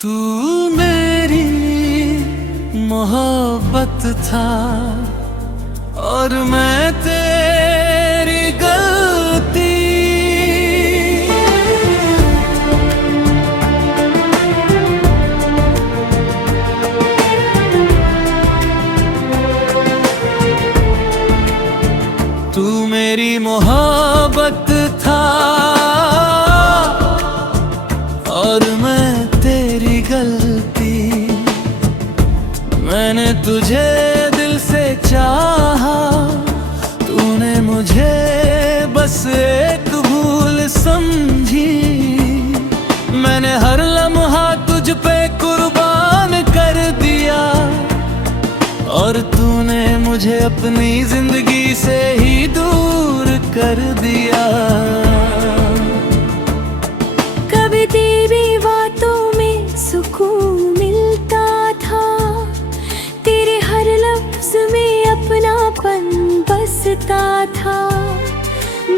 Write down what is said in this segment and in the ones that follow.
तू मेरी मोहब्बत था और मैं तेरी गलती। तू मेरी मोहब्बत था और मैं तेरी गलती। मैंने तुझे दिल से चाहा, तूने मुझे बस एक भूल समझी। मैंने हर लम्हा तुझ पे कुर्बान कर दिया और तूने मुझे अपनी जिंदगी से ही दूर कर दिया। कभी तेरी बातों में सुकून मिलता था, तेरे हर लफ्ज में अपनापन बसता था।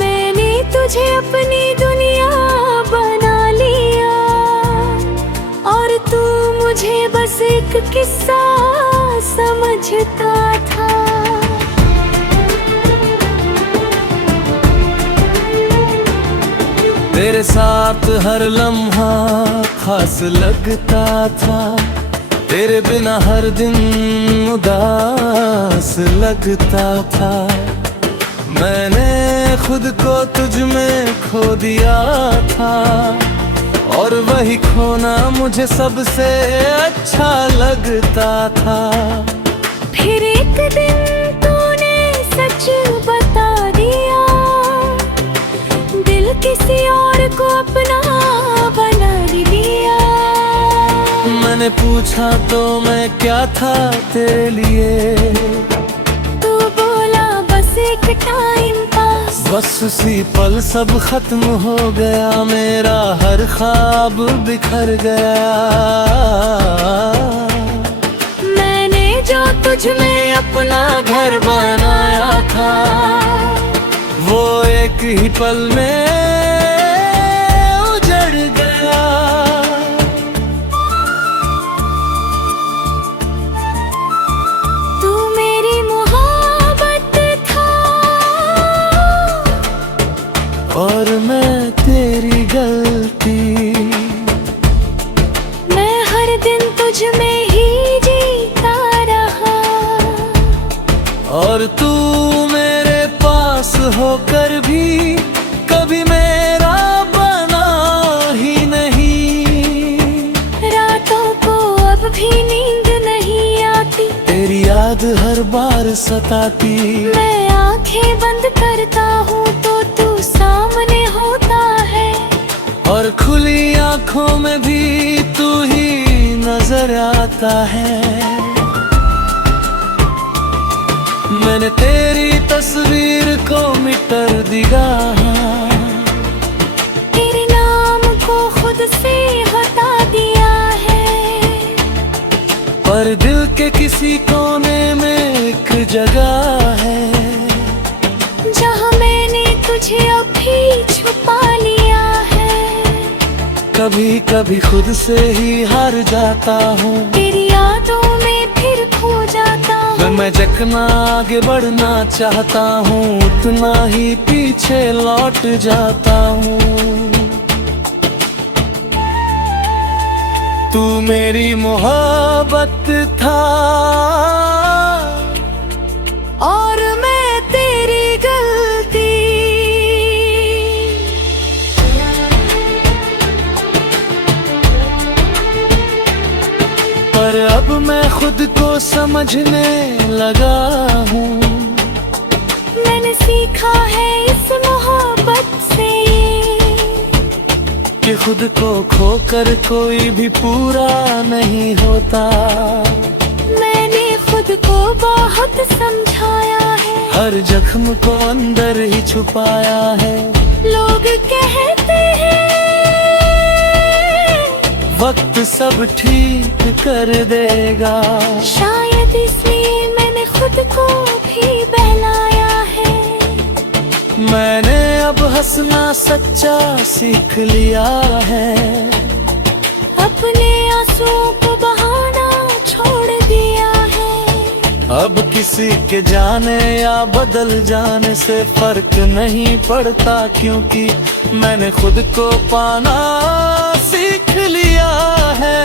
मैंने तुझे अपनी दुनिया बना लिया और तू मुझे बस एक किस्सा समझता था। तेरे साथ हर लम्हा खास लगता था, तेरे बिना हर दिन उदास लगता था। मैंने खुद को तुझ में खो दिया था और वही खोना मुझे सबसे अच्छा लगता था। फिर एक दिन तूने सच बता दिया, दिल किसी और को अपना बना लिया। मैंने पूछा तो मैं क्या था तेरे लिए, तू बोला बस एक टाइम पास। बस उसी पल सब खत्म हो गया, मेरा हर ख्वाब बिखर गया। मैंने जो तुझ में अपना घर बनाया था, वो एक ही पल में उजड़ गया। तू मेरी मोहब्बत था और मैं तेरी गलती। मैं हर दिन तुझ में ही जीता रहा और तू मेरे पास होकर भी कभी मेरा बना ही नहीं। रातों को अब भी नींद नहीं आती, तेरी याद हर बार सताती। मैं आंखें बंद करता हूँ तो तू सामने होता है और खुली आंखों में भी तू ही नजर आता है। मैंने तेरी तस्वीर को मिटा दिया, तेरे नाम को खुद से हटा दिया है। पर दिल के किसी कोने में एक जगह है जहाँ मैंने तुझे अभी छुपा लिया है। कभी कभी खुद से ही हार जाता हूँ, तेरी यादों में फिर खो जाता हूँ। मैं जितना आगे बढ़ना चाहता हूँ उतना ही पीछे लौट जाता हूँ। तू मेरी मोहब्बत था और मैं तेरी गलती। पर अब मैं खुद को समझने लगा हूँ, मैंने सीखा है इस मोहब्बत से कि खुद को खोकर कोई भी पूरा नहीं होता। मैंने खुद को बहुत समझाया है, हर जख्म को अंदर ही छुपाया है। लोग कहते हैं वक्त सब ठीक कर देगा, शायद इसलिए मैंने खुद को भी बहलाया है। मैंने अब हंसना सच्चा सीख लिया है। अपने आंसू आंसुओं को बहाना छोड़ दिया है। अब किसी के जाने या बदल जाने से फर्क नहीं पड़ता, क्योंकि मैंने खुद को पाना सीख लिया है।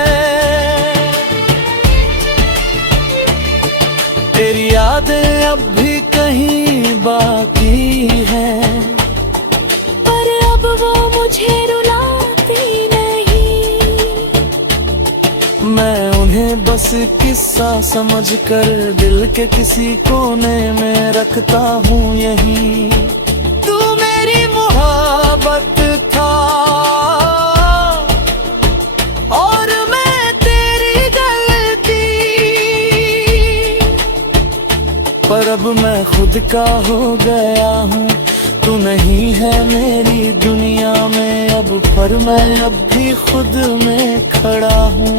तेरी यादें अब भी कहीं बाकी हैं, पर अब वो मुझे रुलाती नहीं। मैं उन्हें बस किस्सा समझकर दिल के किसी कोने में रखता हूँ यहीं। तू मेरी मोहब्बत था और मैं तेरी गलती, पर अब मैं खुद का हो गया हूँ। तू नहीं है मेरी दुनिया में अब, पर मैं अब भी खुद में खड़ा हूँ।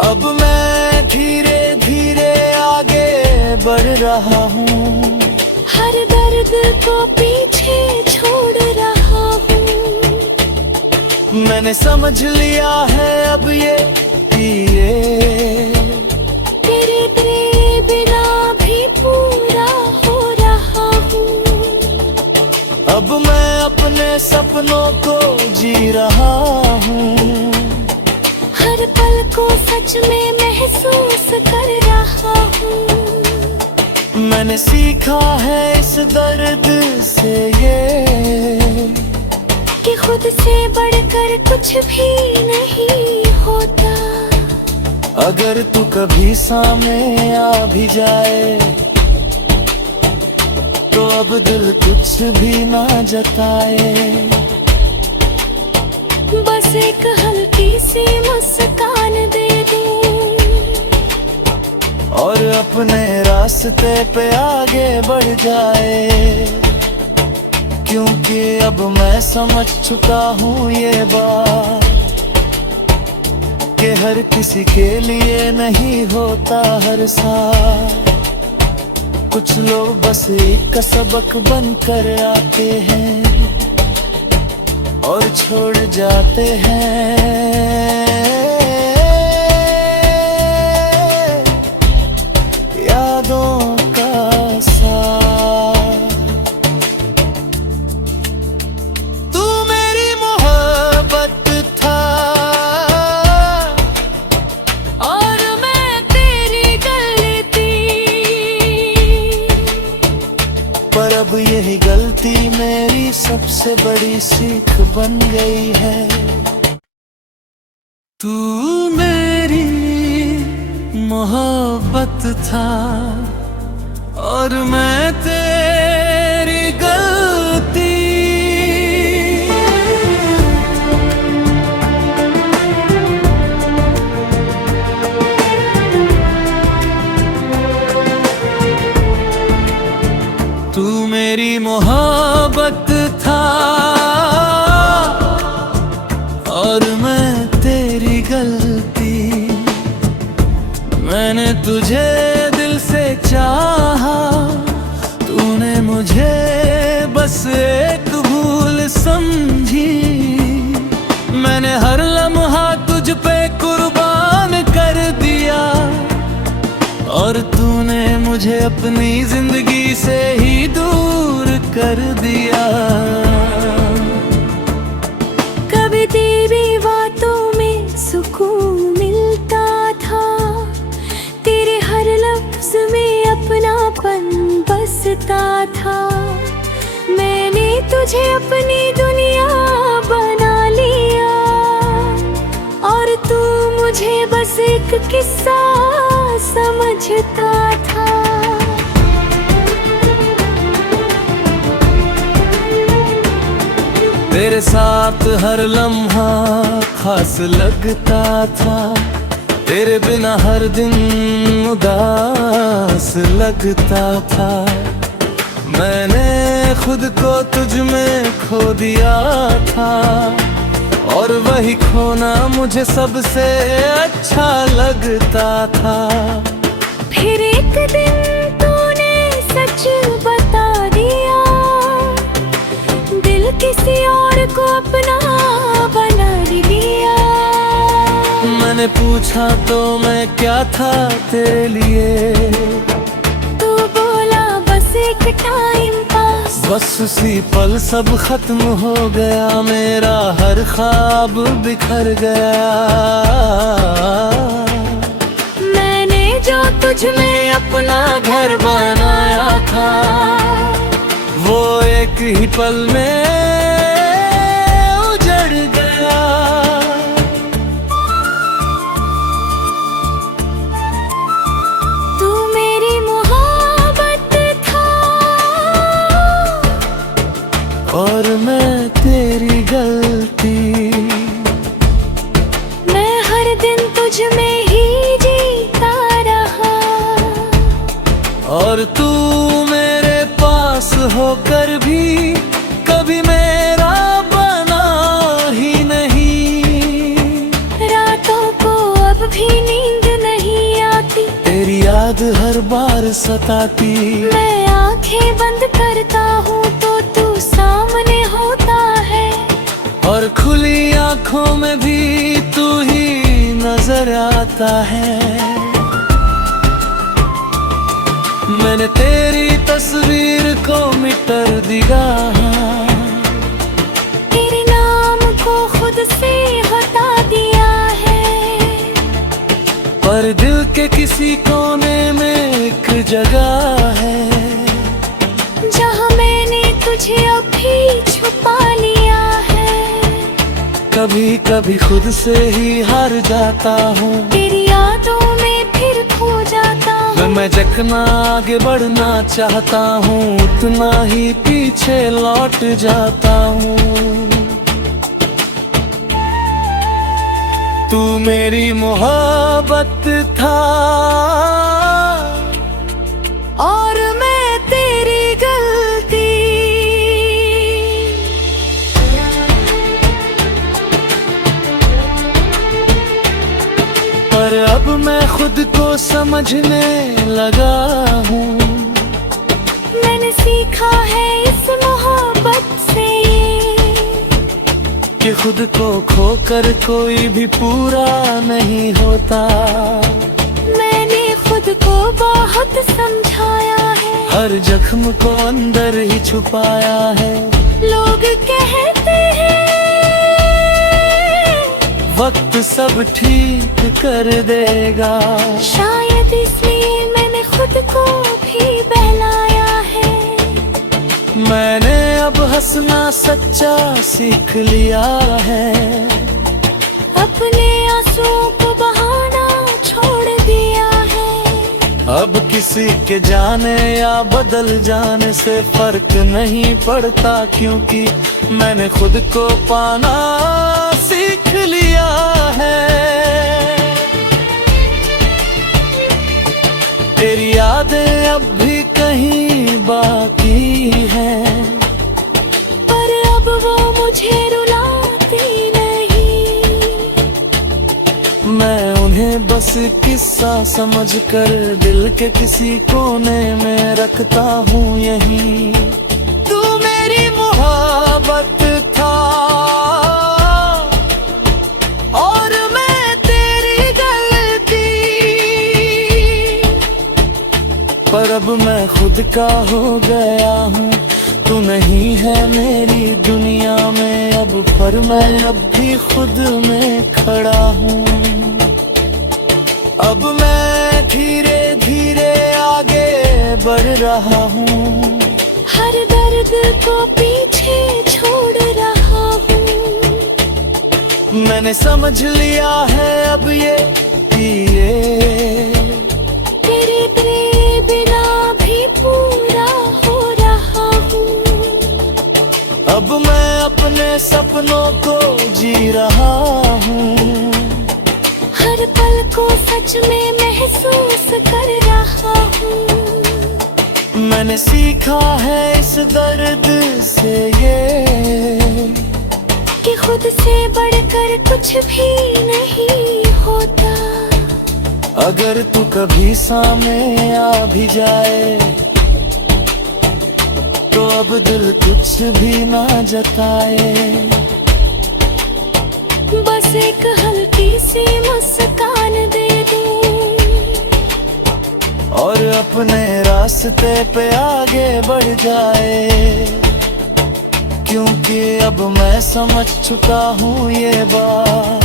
अब मैं धीरे धीरे आगे बढ़ रहा हूँ, हर दर्द को पीछे छोड़ रहा हूँ। मैंने समझ लिया है अब ये तेरे बिना भी पूरा हो रहा हूँ। अब मैं अपने सपनों को जी रहा हूँ, हर पल को सच में महसूस कर रहा हूँ। मैंने सीखा है इस दर्द से ये, कि खुद से बढ़कर कुछ भी नहीं होता। अगर तू कभी सामने आ भी जाए तो अब दिल कुछ भी ना जताए। बस एक हल्की सी मुस्कान दे दूं और अपने रास्ते पे आगे बढ़ जाए, क्योंकि अब मैं समझ चुका हूँ ये बात कि हर किसी के लिए नहीं होता हर साल। कुछ लोग बस एक का सबक बन कर आते हैं और छोड़ जाते हैं। यादों का साथ तू मेरी मोहब्बत था और मैं तेरी गलती, पर अब यही गलती मेरी सबसे बड़ी सीख बन गई है। तू मेरी मोहब्बत था और मैं तेरी गलती। तू मेरी मोहब्बत था और मैं तेरी गलती। मैंने तुझे दिल से चाहा, तूने मुझे बस एक भूल समझी। मैंने हर लम्हा तुझ पे कुर्बान कर दिया और तूने मुझे अपनी जिंदगी से ही दूर कर दिया। कभी तेरी बातों में सुकून मिलता था, तेरे हर लफ्ज में अपनापन बसता था। मैंने तुझे अपनी दुनिया बना लिया और तू मुझे बस एक किस्सा समझता था। तेरे साथ हर लम्हा खास लगता था, तेरे बिना हर दिन उदास लगता था। मैंने खुद को तुझ में खो दिया था और वही खोना मुझे सबसे अच्छा लगता था। फिर एक दिन तूने सच बता दिया, दिल किसी और को अपना बना लिया। मैंने पूछा तो मैं क्या था तेरे लिए, तू बोला बस एक टाइम पास। बस उसी पल सब खत्म हो गया, मेरा हर ख्वाब बिखर गया। मैंने जो तुझ में अपना घर बनाया था, वो एक ही पल में उजड़ गया। तू मेरी मोहब्बत था और मैं तेरी गलती, मैं हर दिन तुझ में ही जीता रहा। और तू मेरे पास होकर भी कभी मेरा बना ही नहीं। रातों को अब भी नींद नहीं आती, तेरी याद हर बार सताती। मैं आंखें बंद करता हूँ तो तू सामने होता है, और खुली आंखों में भी तू ही नजर आता है। मैंने तेरी तस्वीर को मिटर दिया, तेरे नाम को खुद से हटा दिया है। पर दिल के किसी कोने में एक जगह है, जहाँ मैंने तुझे अभी छुपा लिया है। कभी कभी खुद से ही हार जाता हूँ, तेरी यादों में फिर खो जाता हूँ। मैं जितना आगे बढ़ना चाहता हूँ, उतना ही पीछे लौट जाता हूँ। तू मेरी मोहब्बत था और मैं तेरी गलती। पर अब मैं खुद को समझने लगा हूँ, मैंने सीखा है इस मोहब्बत से कि खुद को खोकर कोई भी पूरा नहीं होता। मैंने खुद को बहुत समझाया है, हर जख्म को अंदर ही छुपाया है। लोग कहते हैं वक्त सब ठीक कर देगा, शायद इसलिए मैंने खुद को भी बहलाया है। मैंने अब हंसना सच्चा सीख लिया है, अपने आंसुओं को बहाना छोड़ दिया है। अब किसी के जाने या बदल जाने से फर्क नहीं पड़ता, क्योंकि मैंने खुद को पाना सीख लिया है। तेरी यादें अब भी कहीं बाकी हैं, पर अब वो मुझे रुलाती नहीं। मैं उन्हें बस किस्सा समझकर दिल के किसी कोने में रखता हूँ यहीं। तू मेरी मोहब्बत था और मैं तेरी गलती, पर अब मैं खुद का हो गया हूँ। तू नहीं है मेरी दुनिया में अब, पर मैं अब भी खुद में खड़ा हूँ। अब मैं धीरे धीरे आगे बढ़ रहा हूँ, हर दर्द को पीछे छोड़ रहा हूँ। मैंने समझ लिया है अब ये तेरे बिना भी पूरा हो रहा हूँ। अब मैं अपने सपनों को जी रहा हूँ, हर पल को सच में महसूस कर रहा हूँ। मैंने सीखा है इस दर्द से ये, कि खुद से बढ़कर कुछ भी नहीं होता। अगर तू कभी सामने आ भी जाए तो अब दिल कुछ भी ना जताए। बस एक हल्की सी मुस्कान दे दूं और अपने रास्ते पे आगे बढ़ जाए, क्योंकि अब मैं समझ चुका हूँ ये बात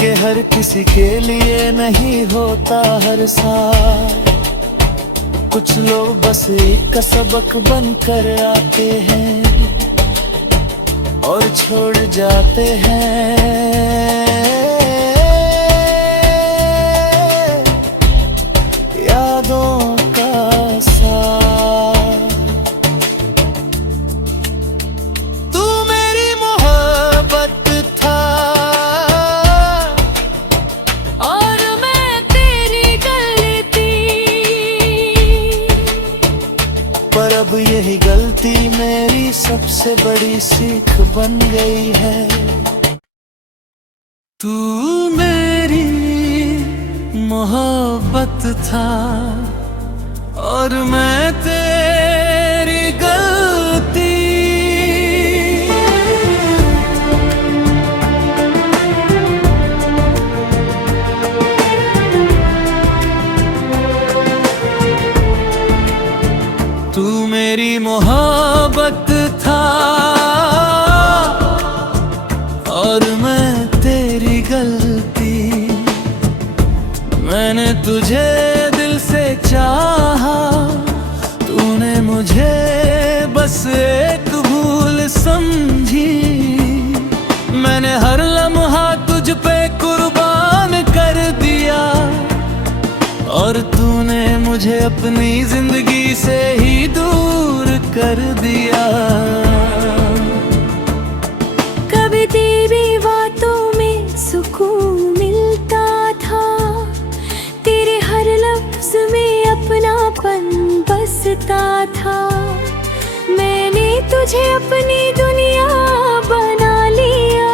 कि हर किसी के लिए नहीं होता हर साल। कुछ लोग बस एक का सबक बन कर आते हैं और छोड़ जाते हैं यादों का साथ। तू मेरी मोहब्बत था और मैं तेरी गलती, पर अब यही गलती मेरी सबसे बड़ी सीख बन गई है। तू मेरी मोहब्बत था और मैं तेरी गलती। तू मेरी मोहब्बत था और मैं तेरी गलती। मैंने तुझे दिल से चाहा, तूने मुझे बस एक भूल समझी। मैंने हर लम्हा तुझ पे कुर्बान कर दिया और तूने मुझे अपनी जिंदगी से ही दूर कर दिया। कभी तेरी बातों में सुकून मिलता था, तेरे हर लफ्ज में अपनापन बसता था। मैंने तुझे अपनी दुनिया बना लिया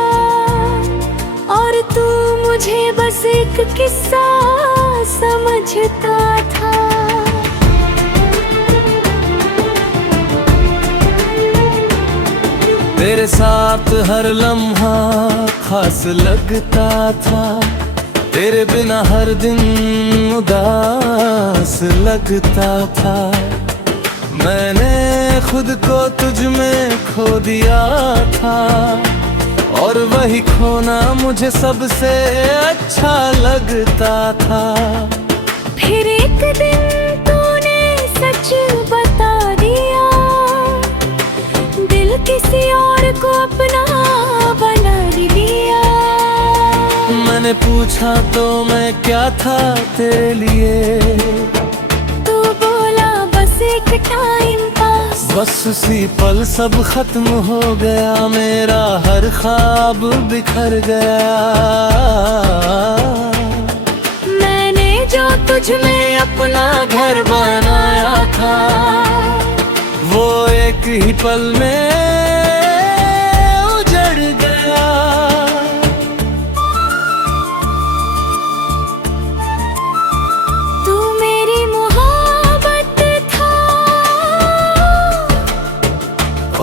और तू मुझे बस एक किस्सा समझता था। तेरे साथ हर लम्हा खास लगता था, तेरे बिना हर दिन उदास लगता था। मैंने खुद को तुझ में खो दिया था और वही खोना मुझे सबसे अच्छा लगता था। फिर एक दिन तूने सच बता दिया, दिल किसी और को अपना बना लिया। मैंने पूछा तो मैं क्या था तेरे लिए, तू बोला बस एक टाइम पास। बस उसी पल सब खत्म हो गया, मेरा हर ख्वाब बिखर गया। मैंने जो तुझ में अपना घर बनाया था, वो एक ही पल में उजड़ गया। तू मेरी मोहब्बत था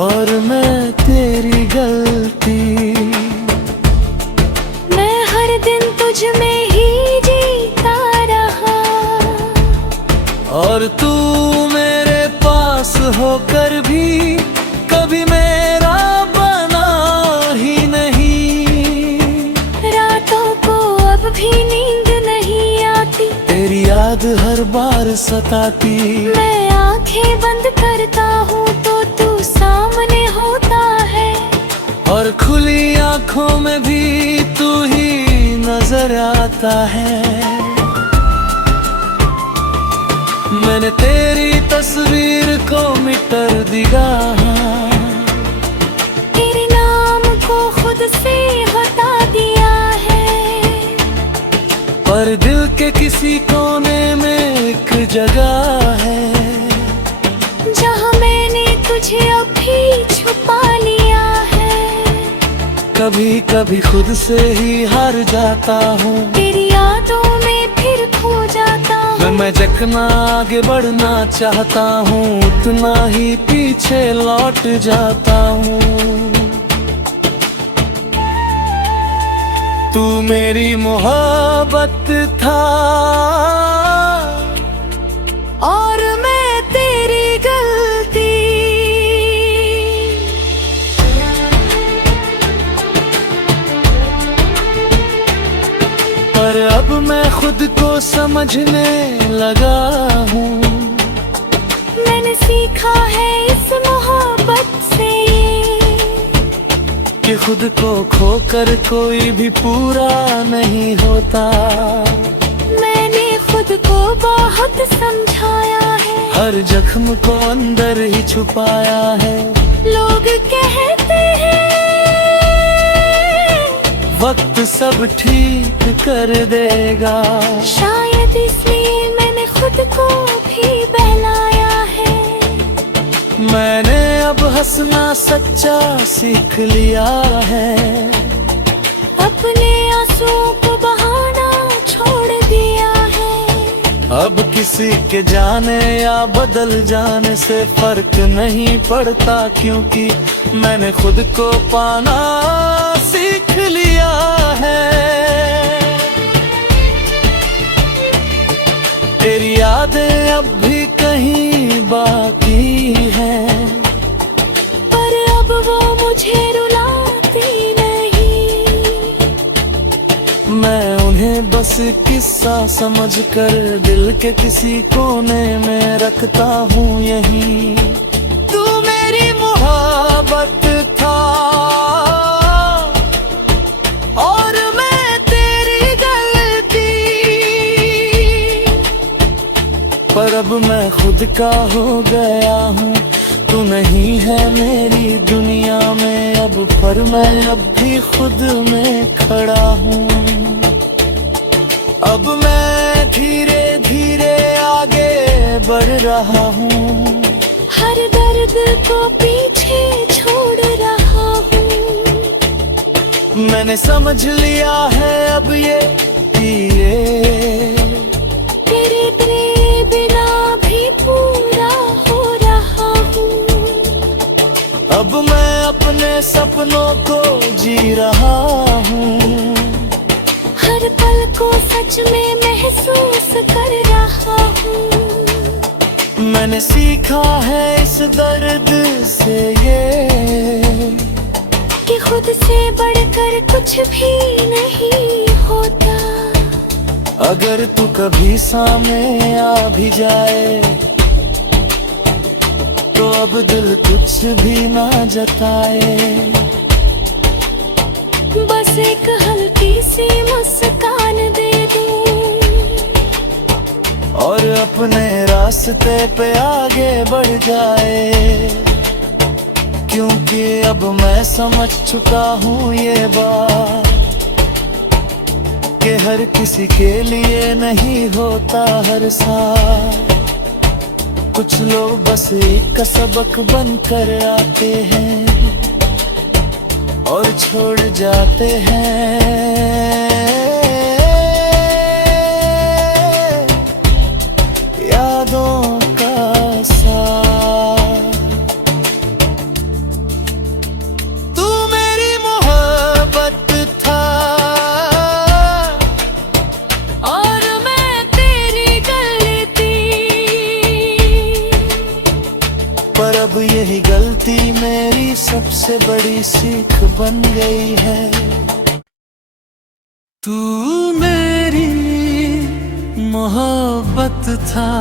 और मैं तेरी गलती। मैं हर दिन तुझ में ही जीता रहा और तू मेरे पास होकर भी कभी मेरा बना ही नहीं। रातों को अब भी नींद नहीं आती, तेरी याद हर बार सताती। मैं आंखें बंद करता हूँ तो तू सामने होता है और खुली आंखों में भी तू ही नजर आता है। मैंने तेरी तस्वीर को मिटर दिया, तेरे नाम को खुद से हटा दिया है। पर दिल के किसी कोने में एक जगह है जहाँ मैंने तुझे अभी छुपा लिया है। कभी कभी खुद से ही हार जाता हूँ, तेरी यादों में फिर खो जाता हूँ। मैं जितना आगे बढ़ना चाहता हूँ उतना ही पीछे लौट जाता हूँ। तू मेरी मोहब्बत था और मैं तेरी गलती। पर अब मैं खुद को समझने लगा हूँ। मैंने सीखा है इस मोहब्बत से कि खुद को खोकर कोई भी पूरा नहीं होता। मैंने खुद को बहुत समझाया है, हर जख्म को अंदर ही छुपाया है। लोग कहते हैं वक्त सब ठीक कर देगा, शायद इसलिए मैंने खुद को भी बहलाया है। मैंने अब हंसना सच्चा सीख लिया है। अपने आंसुओं को बहाना छोड़ दिया है। अब किसी के जाने या बदल जाने से फर्क नहीं पड़ता, क्योंकि मैंने खुद को पाना सीख लिया है। तेरी यादें अब भी कहीं बाकी हैं, पर अब वो मुझे रुलाती नहीं। मैं उन्हें बस किस्सा समझकर दिल के किसी कोने में रखता हूँ यहीं। तू मेरी मोहब्बत था और मैं तेरी गलती, पर अब मैं खुद का हो गया हूँ। तू नहीं है मेरी दुनिया में अब, पर मैं अब भी खुद में खड़ा हूँ। अब मैं धीरे धीरे आगे बढ़ रहा हूँ, हर दर्द को पीछे छोड़ रहा हूँ। मैंने समझ लिया है अब ये तेरे बिना भी पूरा हो रहा हूँ। अब मैं अपने सपनों को जी रहा हूँ। हर पल को सच में महसूस कर रहा हूँ। मैंने सीखा है इस दर्द से ये, कि खुद से बढ़कर कुछ भी नहीं होता। अगर तू कभी सामने आ भी जाए तो अब दिल कुछ भी ना जताए। बस एक हल्की सी मुस्कान दे दूं और अपने रास्ते पे आगे बढ़ जाए, क्योंकि अब मैं समझ चुका हूँ ये बात कि हर किसी के लिए नहीं होता हर साल। कुछ लोग बस एक का सबक बन कर आते हैं और छोड़ जाते हैं। यादों का साथ तू मेरी मोहब्बत था और मैं तेरी गलती। पर अब यही गलती मेरी सबसे बड़ी सीख बन गई है। तू मेरी मोहब्बत था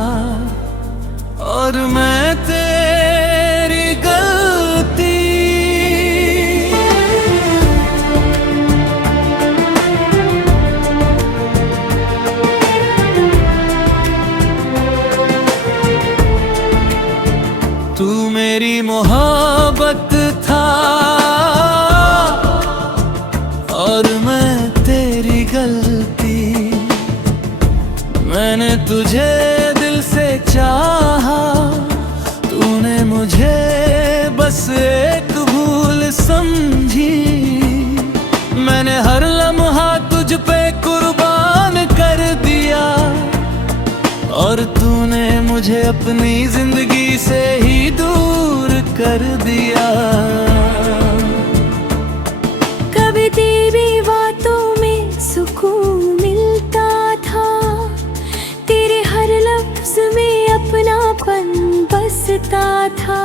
और मैं तेरी गलती। तू मेरी मोहब्बत था और मैं तेरी गलती। मैंने तुझे दिल से चाहा, तूने मुझे बस एक भूल समझी। मैंने हर लम्हा तुझ पे कुर्बान कर दिया और तूने मुझे अपनी जिंदगी से ही दूर कर दिया। कभी तेरी बातों में बसता था।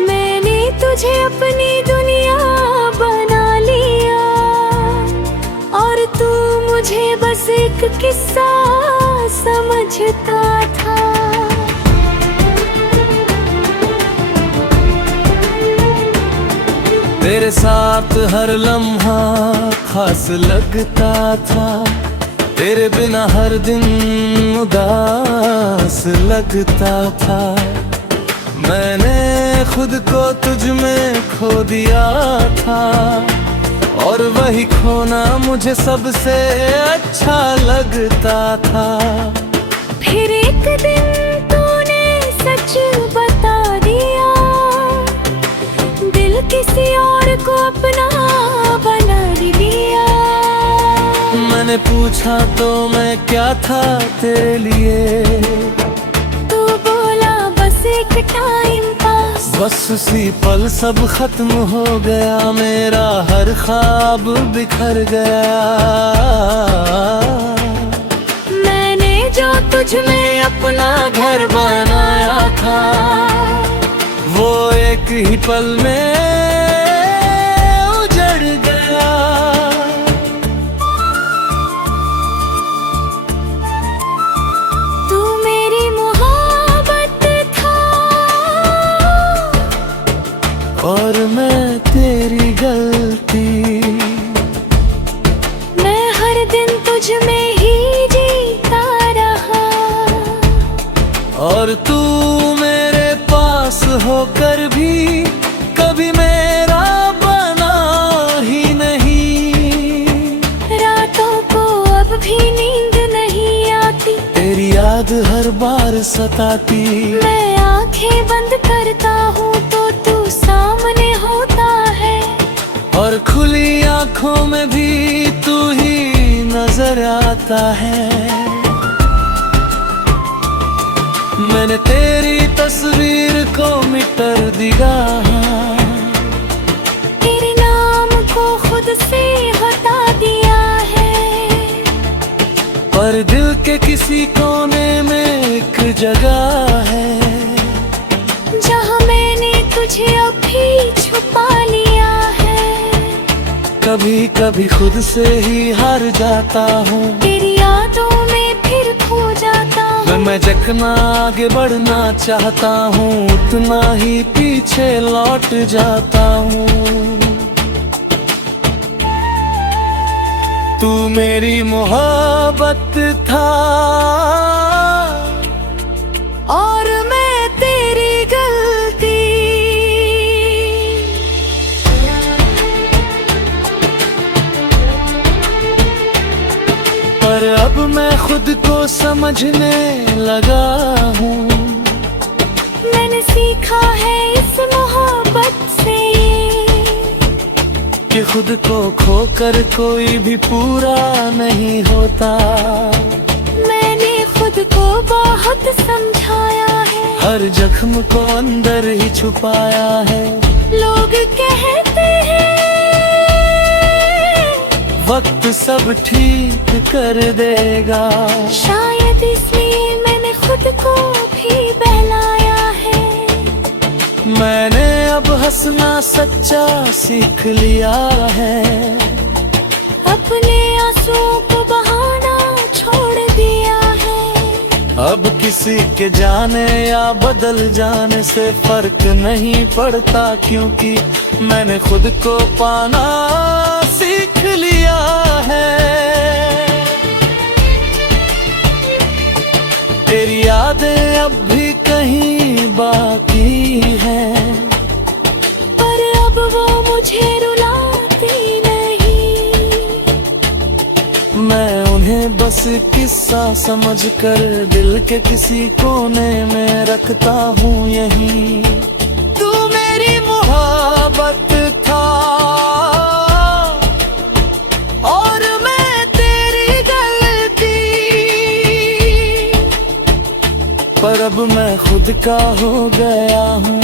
मैंने तुझे अपनी दुनिया बना लिया और तू मुझे बस एक किस्सा समझता था। तेरे साथ हर लम्हा खास लगता था, तेरे बिना हर दिन उदास लगता था। मैंने खुद को तुझ में खो दिया था और वही खोना मुझे सबसे अच्छा लगता था। फिर एक दिन तूने सच बता दिया, दिल किसी और को अपना बना दिया। मैंने पूछा तो मैं क्या था तेरे लिए, तू बोला बस एक टाइम पास। बस उसी पल सब खत्म हो गया, मेरा हर ख्वाब बिखर गया। मैंने जो तुझ में अपना घर बनाया था, वो एक ही पल में उजड़ गया। तू मेरी मोहब्बत था और मैं तेरी गलती। मैं हर दिन तुझ में ही जीता रहा और तू मेरे पास होकर भी कभी मेरा बना ही नहीं। रातों को अब भी नींद नहीं आती, तेरी याद हर बार सताती। मैं आंखें बंद करता हूँ तो तू सामने होता है और खुली आंखों में भी तू ही नजर आता है। मैंने तेरी तस्वीर को मिटर दिया, तेरे नाम को खुद से हटा दिया है। पर दिल के किसी कोने में एक जगह है, जहाँ मैंने तुझे अभी छुपा लिया है। कभी कभी खुद से ही हार जाता हूँ, तेरी यादों में फिर खो जाता हूँ। मैं जितना आगे बढ़ना चाहता हूँ उतना ही पीछे लौट जाता हूँ। तू मेरी मोहब्बत था और मैं तेरी गलती। पर अब मैं खुद को समझने लगा हूँ, मैंने सीखा है इस मोहब्बत से कि खुद को खोकर कोई भी पूरा नहीं होता। मैंने खुद को बहुत समझाया है, हर जख्म को अंदर ही छुपाया है। लोग कहते हैं वक्त सब ठीक कर देगा, शायद इसलिए मैंने खुद को भी बहलाया है। मैंने अब हंसना सच्चा सीख लिया है, अपने आंसुओं को बहाना छोड़ दिया है। अब किसी के जाने या बदल जाने से फर्क नहीं पड़ता, क्योंकि मैंने खुद को पाना सीख लिया है। तेरी यादें अब भी कहीं बाकी हैं, पर अब वो मुझे रुलाती नहीं। मैं उन्हें बस किस्सा समझकर दिल के किसी कोने में रखता हूँ यहीं। तू मेरी मोहब्बत था और मैं तेरी गलती। पर अब मैं खुद का हो गया हूँ,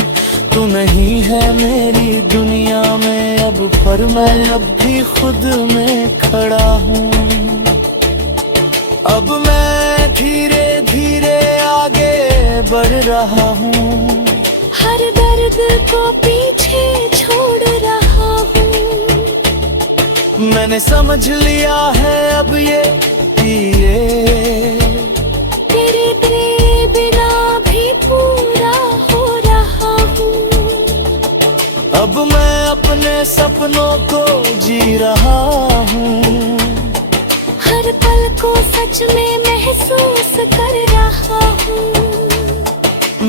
तू नहीं है मेरी दुनिया में अब, पर मैं अब भी खुद में खड़ा हूँ। अब मैं धीरे धीरे आगे बढ़ रहा रहा हूँ, हर दर्द को पीछे छोड़ रहा हूँ। मैंने समझ लिया है अब ये कि ये तेरे बिना भी पूरा हो रहा हूँ। अब मैं अपने सपनों को जी रहा हूँ, हर पल को सच में महसूस कर रहा हूँ।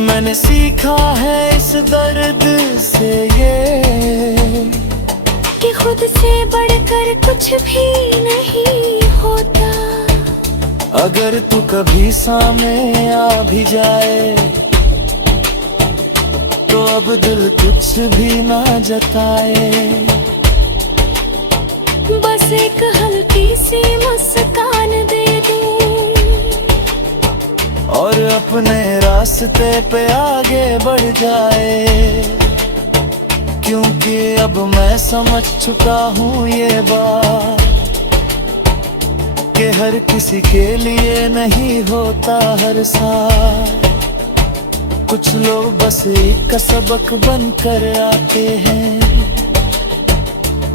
मैंने सीखा है इस दर्द से ये कि खुद से बढ़कर कुछ भी नहीं होता। अगर तू कभी सामने आ भी जाए तो अब दिल कुछ भी ना जताए। बस एक हल्की सी मुस्कान दे दूं और अपने रास्ते पे आगे बढ़ जाए, क्योंकि अब मैं समझ चुका हूँ ये बात कि हर किसी के लिए नहीं होता हर साल। कुछ लोग बस एक का सबक बन कर आते हैं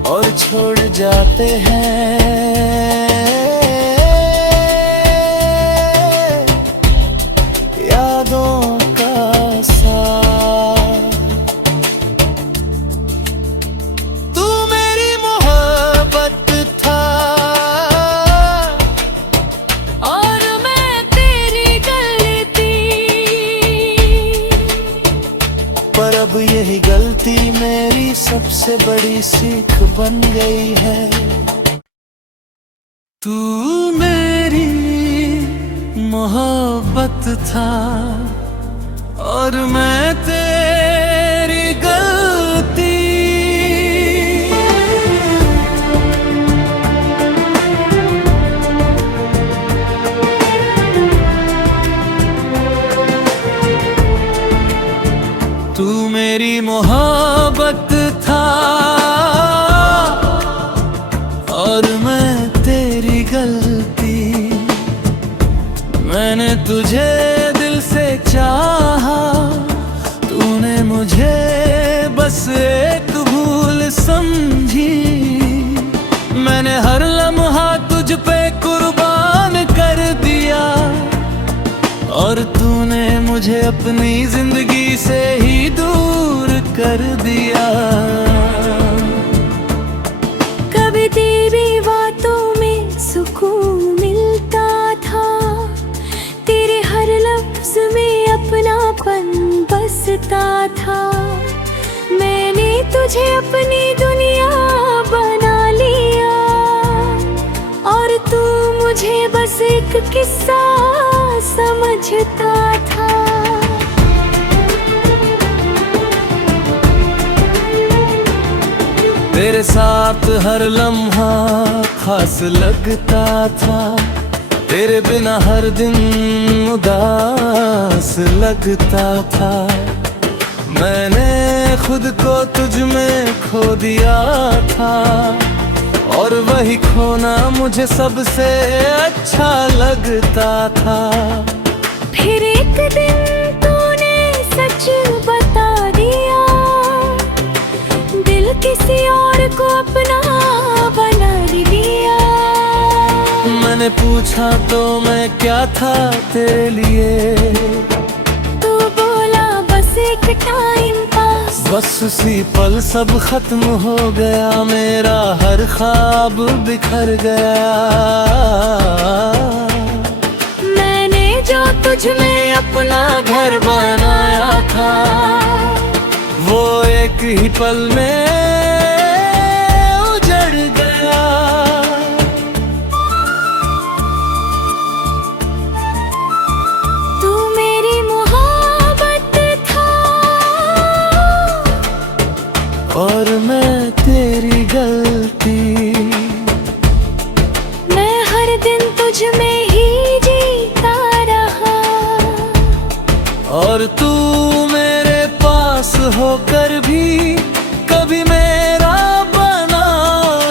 और छोड़ जाते हैं। यादों का साथ तू मेरी मोहब्बत था और मैं तेरी गलती। पर अब यही गलती मेरी सबसे बड़ी सीख बन गई है। तू मेरी मोहब्बत था और मैं तेरी गलती। तू मेरी मोहब्बत था और मैं तेरी गलती। मैंने तुझे दिल से चाहा, तूने मुझे बस एक भूल समझी। मैंने हर लम्हा तुझ पे कुर्बान कर दिया और तूने मुझे अपनी जिंदगी से ही दूर कर दिया। कभी तेरी बातों में सुकून मिलता था, तेरे हर लफ्ज में अपनापन बसता था। मैंने तुझे अपनी दुनिया बना लिया और तू मुझे बस एक किस्सा समझता था। तेरे साथ हर लम्हा खास लगता था, तेरे बिना हर दिन उदास लगता था। मैंने खुद को तुझ में खो दिया था और वही खोना मुझे सबसे अच्छा लगता था। फिर एक दिन तूने सच बता दिया, दिल किसी और को अपना बना लिया। मैंने पूछा तो मैं क्या था तेरे लिए, तू बोला बस एक टाइम पास। बस उसी पल सब खत्म हो गया, मेरा हर ख्वाब बिखर गया। मैंने जो तुझ में अपना घर बनाया था, वो एक ही पल में उजड़ गया। तू मेरी मोहब्बत था और मैं तेरी गलती। मैं हर दिन तुझ में ही जीता रहा और तू मेरे पास होकर भी कभी मेरा बना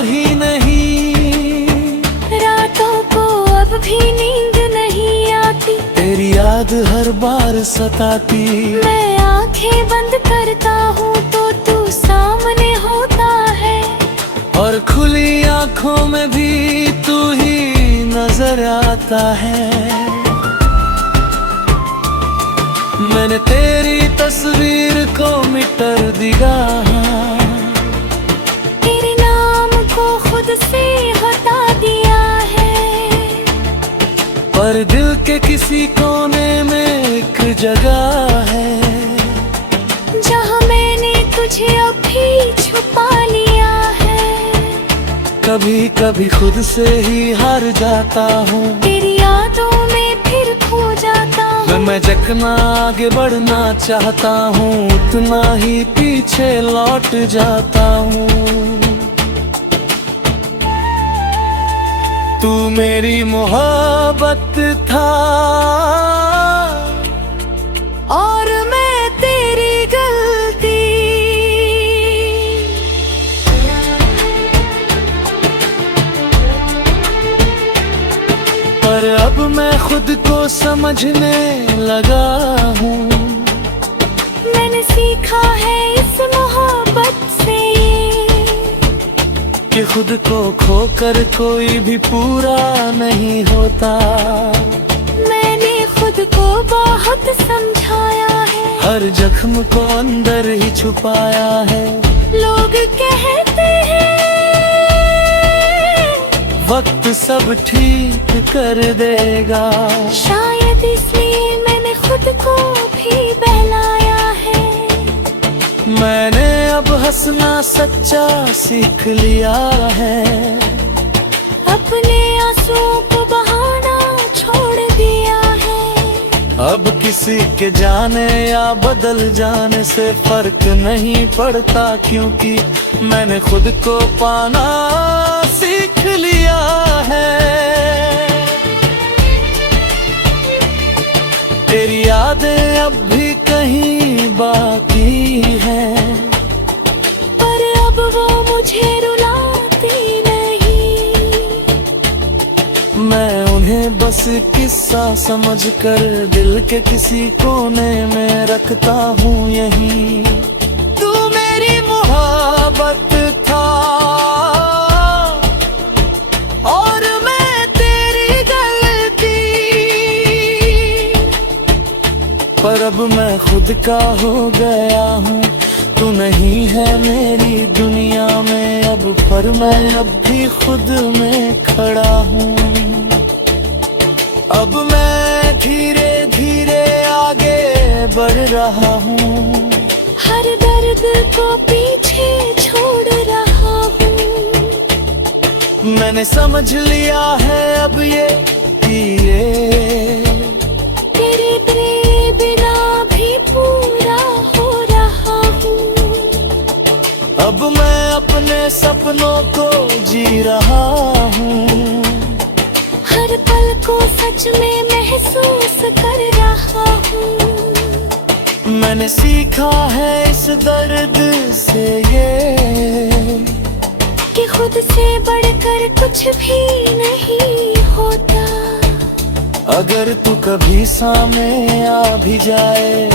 ही नहीं। रातों को अब भी नींद नहीं आती, तेरी याद याद हर बार सताती। मैं आंखें बंद करता हूँ तो तू सामने होता है, और खुली आंखों में भी तू ही नजर आता है। मैंने तेरी तस्वीर को मिटर दिया, तेरे नाम को खुद से हटा दिया है, पर दिल के किसी कोने में एक जगह है जहाँ मैंने तुझे अभी छुपा लिया है। कभी कभी खुद से ही हार जाता हूँ, तेरी यादों में फिर खो जाता हूँ। मैं जितना आगे बढ़ना चाहता हूँ उतना ही पीछे लौट जाता हूँ। तू मेरी मोहब्बत था और मैं तेरी गलती। पर अब मैं खुद को समझने लगा हूँ, मैंने सीखा है इस मोहब्बत से कि खुद को खोकर कोई भी पूरा नहीं होता। मैंने खुद को बहुत समझाया है, हर जख्म को अंदर ही छुपाया है। लोग कहते हैं वक्त सब ठीक कर देगा, शायद इसलिए मैंने खुद को भी बहलाया है। मैंने अब हंसना सच्चा सीख लिया है, अपने आंसुओं को बहाना छोड़ दिया है। अब किसी के जाने या बदल जाने से फर्क नहीं पड़ता, क्योंकि मैंने खुद को पाना सीख लिया है। तेरी यादें अब भी कहीं बाकी हैं, पर अब वो मुझे रुलाती नहीं। मैं उन्हें बस किस्सा समझकर दिल के किसी कोने में रखता हूँ यहीं। तू मेरी मोहब्बत था और मैं तेरी गलती, पर अब मैं खुद का हो गया हूँ। तू नहीं है मेरी दुनिया में अब, पर मैं अब भी खुद में खड़ा हूँ। अब मैं धीरे धीरे आगे बढ़ रहा हूँ, हर दर्द को पीछे छोड़ रहा हूँ। मैंने समझ लिया है अब ये कि तेरे बिना भी पूरा हो रहा हूँ। अब मैं अपने सपनों को जी रहा हूँ, हर पल को सच में महसूस कर रहा हूँ। मैंने सीखा है इस दर्द से ये कि खुद से बढ़कर कुछ भी नहीं होता। अगर तू कभी सामने आ भी जाए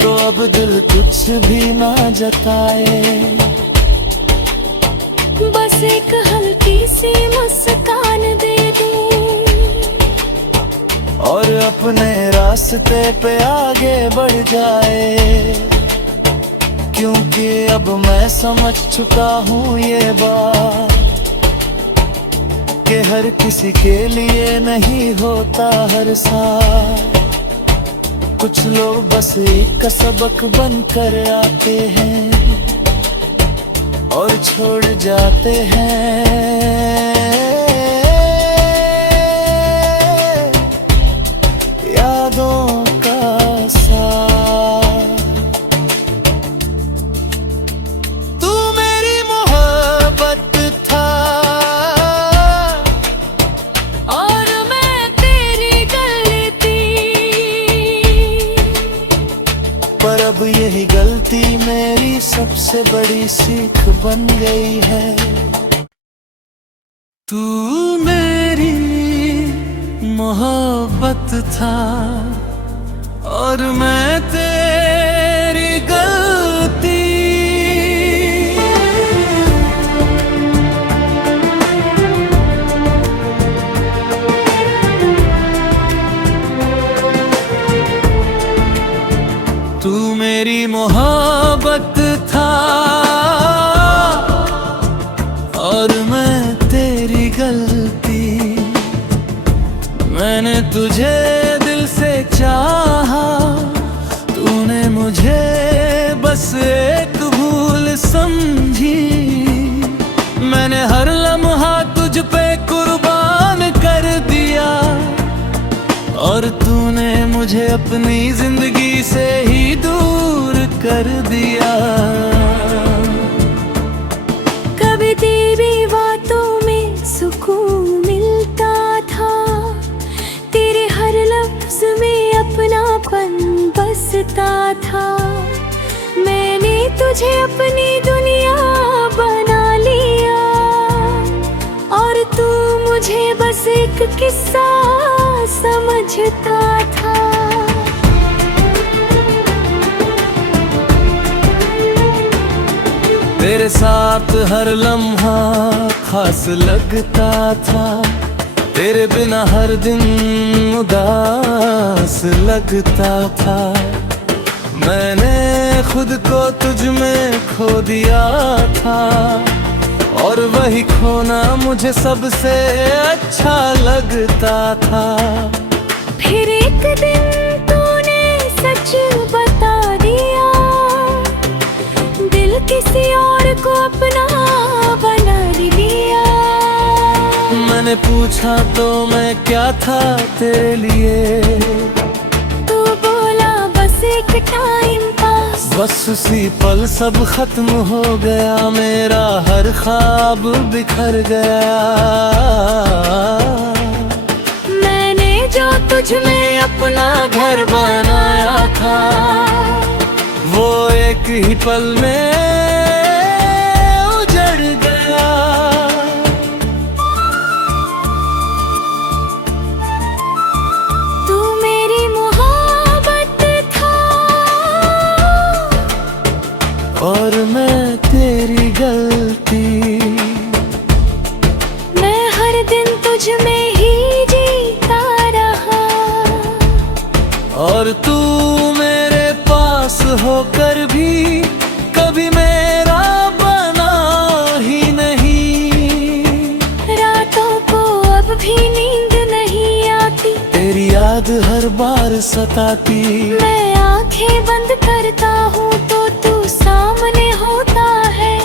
तो अब दिल कुछ भी ना जताए। बस एक हल्की सी मुस्कान दे दूं और अपने रास्ते पे आगे बढ़ जाए, क्योंकि अब मैं समझ चुका हूँ ये बात कि हर किसी के लिए नहीं होता हर साथ। कुछ लोग बस एक का सबक बन कर आते हैं और छोड़ जाते हैं। यादों का साथ तू मेरी मोहब्बत था और मैं तेरी गलती। पर अब यही गलती मेरी सबसे बड़ी सीख बन गई है। तू मेरी मोहब्बत था और मैं तेरी गलती। तू मेरी मोहब्बत था और मैं तेरी गलती। मैंने तुझे दिल से चाहा, तूने मुझे बस एक भूल समझी। मैंने हर लम्हा तुझ पे कुर्बान कर दिया और तूने मुझे अपनी जिंदगी से ही दूर कर दिया। कभी तेरी बातों में सुकून मिलता था, तेरे हर लफ्ज में अपनापन बसता था। मैंने तुझे अपनी दुनिया बना लिया और तू मुझे बस एक किस्सा समझता था। तेरे साथ हर लम्हा खास लगता था, तेरे बिना हर दिन उदास लगता था। मैंने खुद को तुझ में खो दिया था और वही खोना मुझे सबसे अच्छा लगता था। फिर एक दिन तूने सच बता दिया, दिल किसी और को अपना बना लिया। मैंने पूछा तो मैं क्या था तेरे लिए, तू बोला बस एक टाइम पास। बस उसी पल सब खत्म हो गया, मेरा हर ख्वाब बिखर गया। मैंने जो तुझ में अपना घर बनाया था, वो एक ही पल में उजड़ गया। तू मेरी मोहब्बत था और मैं तेरी गलती। मैं हर दिन तुझ में ही जीता रहा और तू मेरे पास होकर भी कभी मेरा बना ही नहीं। रातों को अब भी नींद नहीं आती, तेरी याद हर बार सताती। मैं आंखें बंद करता हूँ तो तू सामने होता है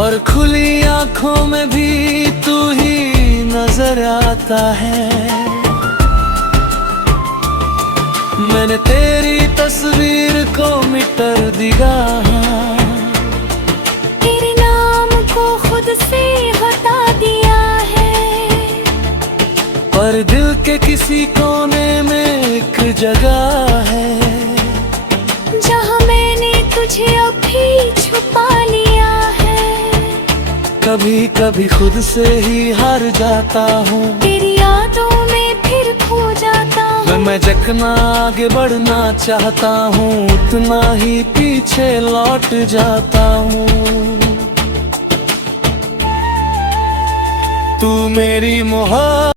और खुली आंखों में भी तू ही नजर आता है। मैंने तेरी तस्वीर को मिटा दिया, तेरे नाम को खुद से हटा दिया है। पर दिल के किसी कोने में एक जगह है, जहाँ मैंने तुझे अभी छुपा लिया है। कभी कभी खुद से ही हार जाता हूँ, तेरी यादों में फिर खो जाता हूँ। मैं जितना आगे बढ़ना चाहता हूँ उतना ही पीछे लौट जाता हूँ। तू मेरी मोहब्बत